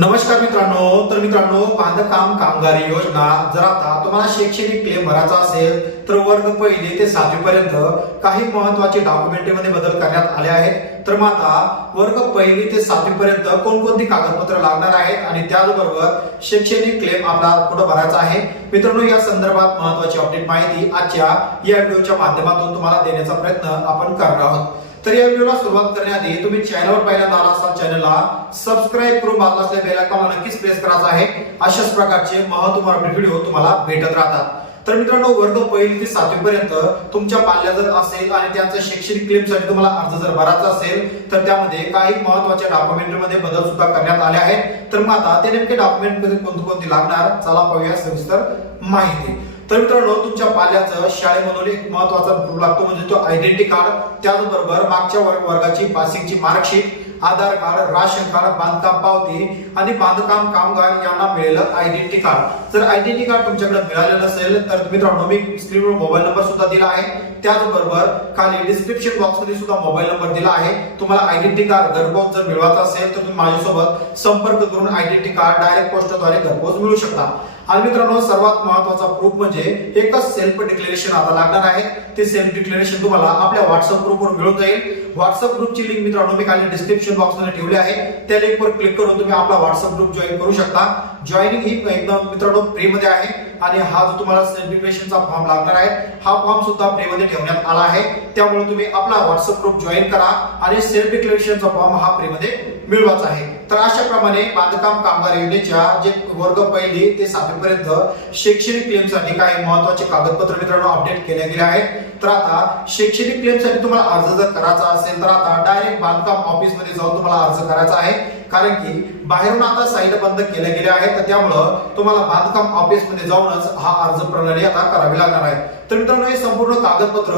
नमस्कार मित्रांनो तर मित्रांनो बांधकाम कामगारी योजना जर आता तुम्हाला शैक्षणिक क्लेम भरायचा असेल तर वर्ग पहिली ते सातवी पर्यंत काही महत्त्वाचे डॉक्युमेंटरीमध्ये बदल करण्यात आले आहेत. तर मग आता वर्ग पहिली ते सातवी पर्यंत कोणकोणती कागदपत्र लागणार आहेत आणि त्याचबरोबर शैक्षणिक क्लेम आपला कुठं भरायचा आहे? मित्रांनो या संदर्भात महत्वाची अपडेट माहिती आजच्या या व्हिडिओच्या माध्यमातून तुम्हाला देण्याचा प्रयत्न आपण करणार आहोत. तर या व्हिडिओला सुरुवात करण्याआधी तुम्ही चॅनलवर पहिल्यांदा आला असाल चॅनलला सबस्क्राईब करून बाजूला असलेल्या बेल आयकॉनला नक्कीच प्रेस करायचा आहे. अशाच प्रकारचे महत्त्वपूर्ण व्हिडिओ तुम्हाला भेटत राहतात. तर मित्रांनो वर्ग पहिली ते सातवी पर्यंत तुमच्या पाल्या जर असेल आणि त्यांच्या शैक्षणिक क्लेमसाठी तुम्हाला अर्ज जर भरायचा असेल तर त्यामध्ये काही महत्त्वाच्या डॉक्युमेंटमध्ये बदल सुद्धा करण्यात आले आहेत. तर मग आता ते नेमके डॉक्युमेंटमध्ये कोणते कोणते लागणार? चला पाहूया सविस्तर माहिती. तर मित्रांनो तुमच्या पाल्याचं शाळेमधून एक महत्त्वाचा प्रूफ लागतो म्हणजे तो आयडेंटिटी कार्ड त्याचबरोबर मागच्या वर्गाची पासिंगची marksheet. Aadhaar card ration card बांधकाम पावती आणि बांधकाम कामगार यांना मिळेलं आयडेंटिटी कार्ड जर आयडेंटिटी कार्ड तुमच्याकडे मिळालं नसेल तर मित्रांनो मी स्क्रीनवर मोबाईल नंबर सुद्धा दिला आहे. त्याचबरोबर खाली डिस्क्रिप्शन बॉक्समध्ये सुद्धा मोबाईल नंबर दिला आहे. तुम्हाला आयडेंटिटी कार्ड घरपोच जर मिळवायचा असेल तर तुम्ही माझ्यासोबत संपर्क करून आयडेंटिटी कार्ड डायरेक्ट पोस्टद्वारे घरपोच मिळू शकता. आणि मित्रांनो सर्वात महत्त्वाचा प्रूफ म्हणजे एकच सेल्फ डिक्लेरेशन आता लागणार आहे. ते सेल्फ डिक्लेरेशन तुम्हाला आपल्या व्हॉट्सअप ग्रुपवर मिळून जाईल. व्हॉट्सअप ग्रुपची लिंक मित्रांनो मी खाली डिस्क्रिप्शन बॉक्समध्ये ठेवले आहे. त्या लिंकवर क्लिक करून तुम्ही आपला व्हॉट्सअप ग्रुप जॉईन करू शकता. जॉईनिंग ही एकदम मित्रांनो फ्रीमध्ये आहे. आणि हा जो तुम्हाला सेल्फ डिक्लेरेशनचा फॉर्म लागणार आहे हा फॉर्म सुद्धा प्रेमध्ये ठेवण्यात आला आहे. त्यामुळे तुम्ही आपला व्हॉट्सअप ग्रुप जॉईन करा आणि सेल्फ डिक्लेरेशनचा फॉर्म हा प्रेमध्ये मिळवायचा आहे. तर अशा प्रमाणे बांधकाम कामगार योजनेच्या जे वर्ग पहिली ते सातवीपर्यंत शैक्षणिक क्लेमसाठी काही महत्त्वाचे कागदपत्र मित्रांनो अपडेट केले गेले आहेत. तर आता शैक्षणिक क्लेमसाठी तुम्हाला अर्ज जर करायचा असेल तर आता डायरेक्ट बांधकाम ऑफिसमध्ये जाऊन तुम्हाला अर्ज करायचा आहे. कारण की बाहेरून आता साईट बंद केल्या गेल्या आहेत तर त्यामुळं तुम्हाला बांधकाम ऑफिसमध्ये जाऊनच हा अर्ज प्रणाली आता करावी लागणार आहे. तर मित्रांनो हे संपूर्ण कागदपत्र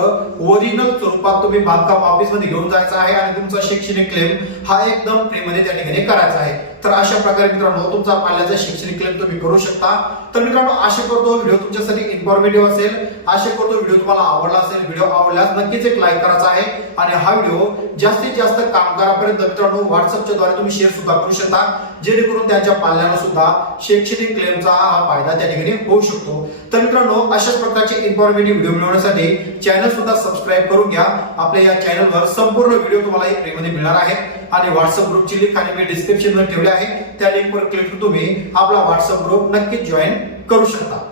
ओरिजिनल स्वरूपात तुम्ही बांधकाम ऑफिसमध्ये घेऊन जायचं आहे आणि तुमचा शैक्षणिक क्लेम हा एकदम फ्री त्या ठिकाणी करायचा आहे. तर अशा प्रकारे मित्रांनो तुमचा पाल्याचा शैक्षणिक क्लेम तुम्ही करू शकता. तर मित्रांनो आशा करतो व्हिडिओ तुमच्यासाठी इन्फॉर्मेटिव्ह असेल. आशा करतो व्हिडिओ तुम्हाला आवडला असेल व्हिडिओ आवडल्यास नक्कीच एक लाईक करायचा आहे. आणि हा व्हिडिओ जास्तीत जास्त कामगारापर्यंत मित्रांनो व्हॉट्सअपच्या द्वारे तुम्ही शेअर सुद्धा करू शकता. जेणेकरून त्यांच्या पाल्यांना सुद्धा शैक्षणिक क्लेमचा हा फायदा त्या ठिकाणी होऊ शकतो. तर मित्रांनो अशाच प्रकारचे इन्फॉर्मेटिव्ह व्हिडिओ मिळवण्यासाठी चॅनल सुद्धा सबस्क्राईब करून घ्या. आपल्या या चॅनलवर संपूर्ण व्हिडिओ तुम्हाला एक फ्रीमध्ये मिळणार आहे आणि व्हॉट्सअप ग्रुपची लिंक आणि मी डिस्क्रिप्शनवर ठेवली आहे. त्या लिंकवर क्लिक करून तुम्ही आपला व्हॉट्सअप ग्रुप नक्कीच जॉईन करू शकता.